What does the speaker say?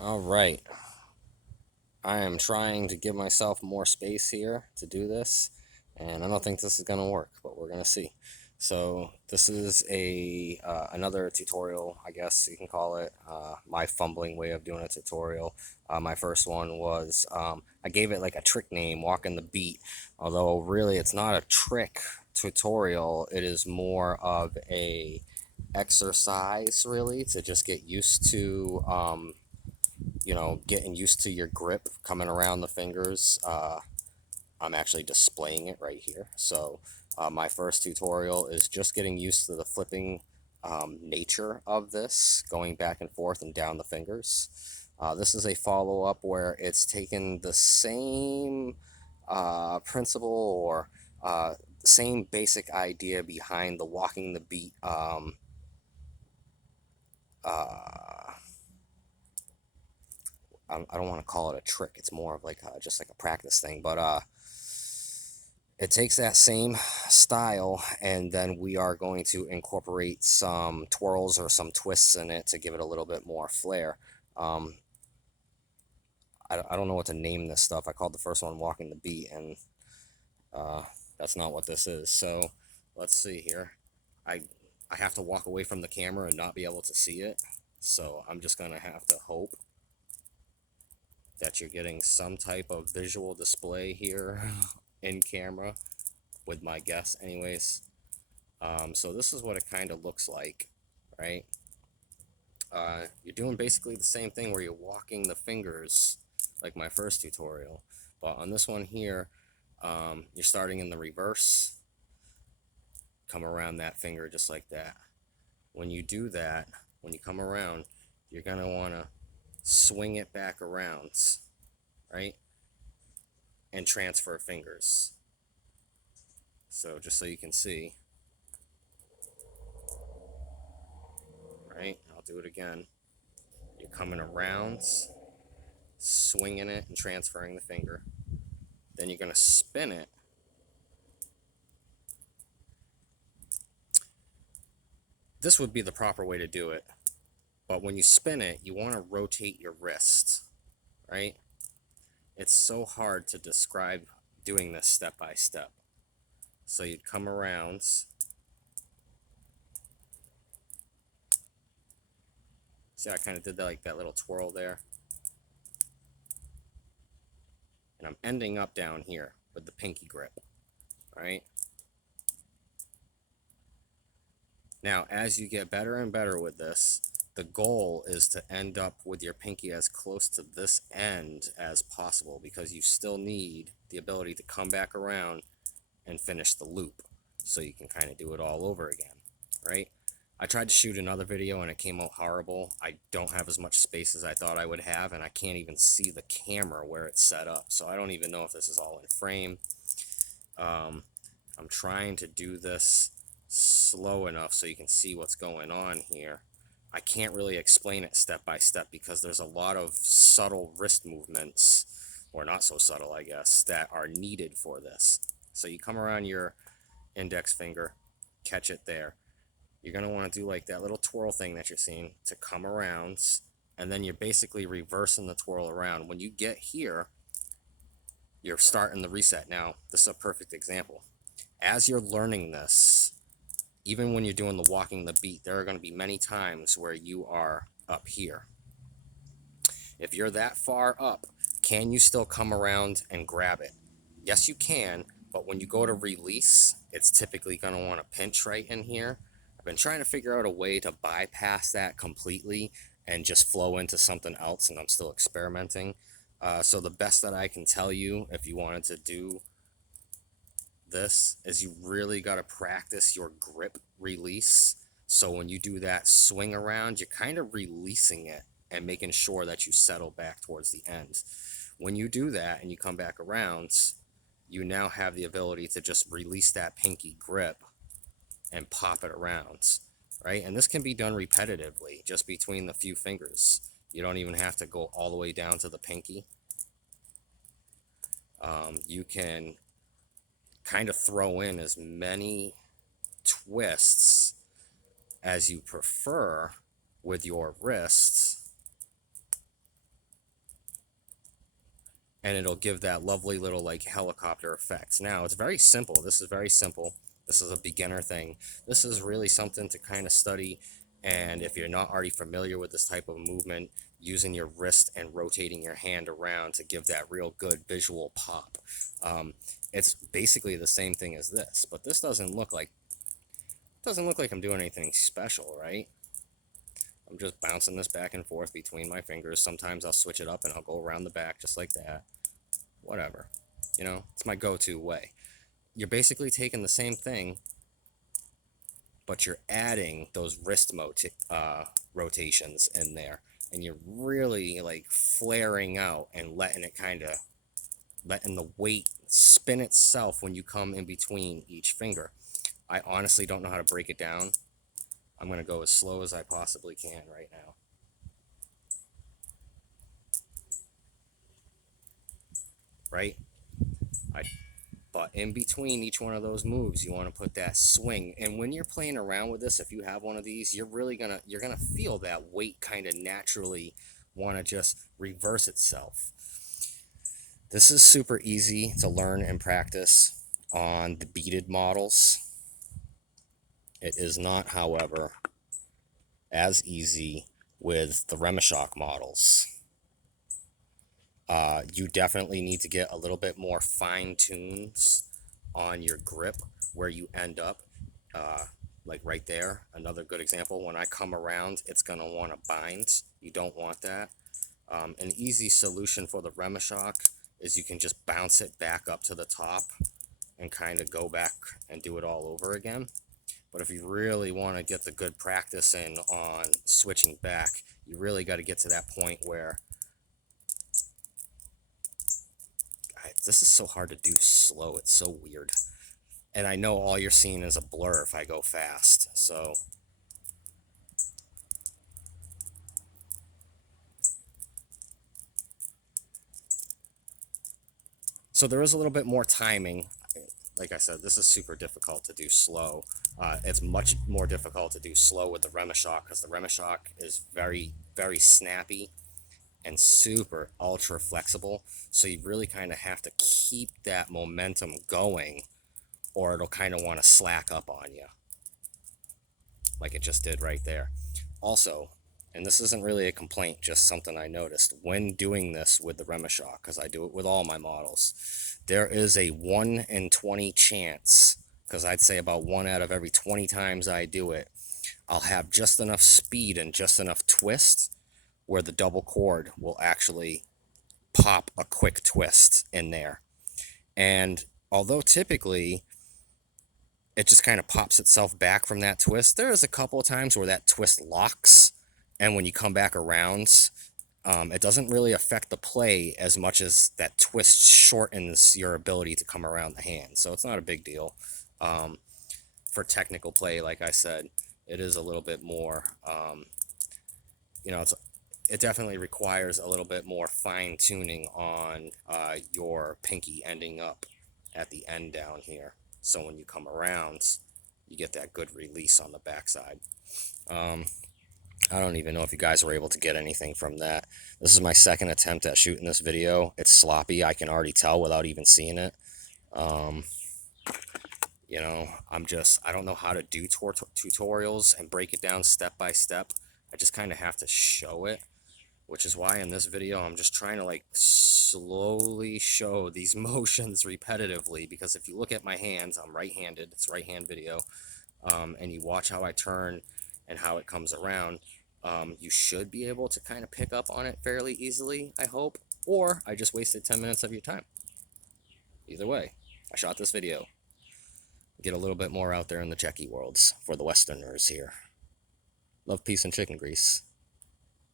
All right. I am trying to give myself more space here to do this, and I don't think this is going to work, but we're going to see. So this is a another tutorial, I guess you can call it. My fumbling way of doing a tutorial. My first one was I gave it like a trick name, walking the beat. Although really, it's not a trick tutorial. It is more of a exercise, really, to just get used to getting used to your grip coming around the fingers. I'm actually displaying it right here. So my first tutorial is just getting used to the flipping nature of this, going back and forth and down the fingers. This is a follow-up where it's taken the same principle or same basic idea behind the walking the beat uh, I don't want to call it a trick. It's more of like just like a practice thing. But it takes that same style, and then we are going to incorporate some twirls or some twists in it to give it a little bit more flair. Um, I don't know what to name this stuff. I called the first one "Walking the Beat," and uh, that's not what this is. So let's see here. I I have to walk away from the camera and not be able to see it. So I'm just gonna have to hope that you're getting some type of visual display here in camera with my guess anyways. So this is what it kind of looks like, right? You're doing basically the same thing where you're walking the fingers like my first tutorial, but on this one here, you're starting in the reverse, come around that finger just like that. When you do that, when you come around, you're gonna want to swing it back around, right? And transfer fingers. So just so you can see, right? I'll do it again. You're coming around, swinging it and transferring the finger. Then you're going to spin it. This would be the proper way to do it. But when you spin it, you want to rotate your wrist, right? It's so hard to describe doing this step by step. So you'd come around. See how I kind of did that, like that little twirl there? And I'm ending up down here with the pinky grip, right? Now, as you get better and better with this, the goal is to end up with your pinky as close to this end as possible, because you still need the ability to come back around and finish the loop so you can kind of do it all over again, right? I tried to shoot another video and it came out horrible. I don't have as much space as I thought I would have, and I can't even see the camera where it's set up, so I don't even know if this is all in frame. I'm trying to do this slow enough so you can see what's going on here. I can't really explain it step by step because there's a lot of subtle wrist movements, or not so subtle, I guess, that are needed for this. So you come around your index finger, catch it there. You're going to want to do like that little twirl thing that you're seeing to come around, and then you're basically reversing the twirl around. When you get here, you're starting the reset. Now, this is a perfect example. As you're learning this, even when you're doing the walking the beat, there are going to be many times where you are up here. If you're that far up, can you still come around and grab it? Yes, you can, but when you go to release, it's typically going to want to pinch right in here. I've been trying to figure out a way to bypass that completely and just flow into something else, and I'm still experimenting. So the best that I can tell you, if you wanted to do this, is you really got to practice your grip release. So when you do that swing around, you're kind of releasing it and making sure that you settle back towards the end. When you do that and you come back around, you now have the ability to just release that pinky grip and pop it around, right? And this can be done repetitively, just between the few fingers. You don't even have to go all the way down to the pinky. You can kind of throw in as many twists as you prefer with your wrists and it'll give that lovely little like helicopter effect. Now it's very simple. This is very simple. This is a beginner thing. This is really something to kind of study. And if you're not already familiar with this type of movement, using your wrist and rotating your hand around to give that real good visual pop. It's basically the same thing as this, but this doesn't look like I'm doing anything special, right? I'm just bouncing this back and forth between my fingers. Sometimes I'll switch it up and I'll go around the back just like that. Whatever. You know, it's my go-to way. You're basically taking the same thing, but you're adding those wrist rotations in there. And you're really like flaring out and letting the weight spin itself when you come in between each finger. I honestly don't know how to break it down. I'm going to go as slow as I possibly can right now. Right? But in between each one of those moves, you want to put that swing. And when you're playing around with this, if you have one of these, you're gonna feel that weight kind of naturally want to just reverse itself. This is super easy to learn and practice on the beaded models. It is not, however, as easy with the Remeshock models. You definitely need to get a little bit more fine-tunes on your grip where you end up, like right there. Another good example, when I come around, it's going to want to bind. You don't want that. An easy solution for the Remeshock is you can just bounce it back up to the top and kind of go back and do it all over again. But if you really want to get the good practice in on switching back, you really got to get to that point where this is so hard to do slow. It's so weird. And I know all you're seeing is a blur if I go fast. So there is a little bit more timing. Like I said, this is super difficult to do slow. It's much more difficult to do slow with the Remeshock because the Remeshock is very, very snappy and super ultra flexible. So you really kind of have to keep that momentum going or it'll kind of want to slack up on you like it just did right there. Also, and this isn't really a complaint, just something I noticed when doing this with the Remeshock, because I do it with all my models, there is a 1 in 20 chance, because I'd say about 1 out of every 20 times I do it, I'll have just enough speed and just enough twist where the double cord will actually pop a quick twist in there. And although typically it just kind of pops itself back from that twist, there is a couple of times where that twist locks, and when you come back around, it doesn't really affect the play as much as that twist shortens your ability to come around the hand. So it's not a big deal. For technical play, like I said, it is a little bit more, it definitely requires a little bit more fine-tuning on your pinky ending up at the end down here. So when you come around, you get that good release on the backside. I don't even know if you guys were able to get anything from that. This is my second attempt at shooting this video. It's sloppy, I can already tell without even seeing it. I don't know how to do tutorials and break it down step by step. I just kind of have to show it, which is why in this video I'm just trying to like slowly show these motions repetitively, because if you look at my hands, I'm right-handed, it's right hand video, and you watch how I turn and how it comes around, you should be able to kind of pick up on it fairly easily, I hope, or I just wasted 10 minutes of your time. Either way, I shot this video. Get a little bit more out there in the Chetki worlds for the Westerners here. Love, peace, and chicken grease.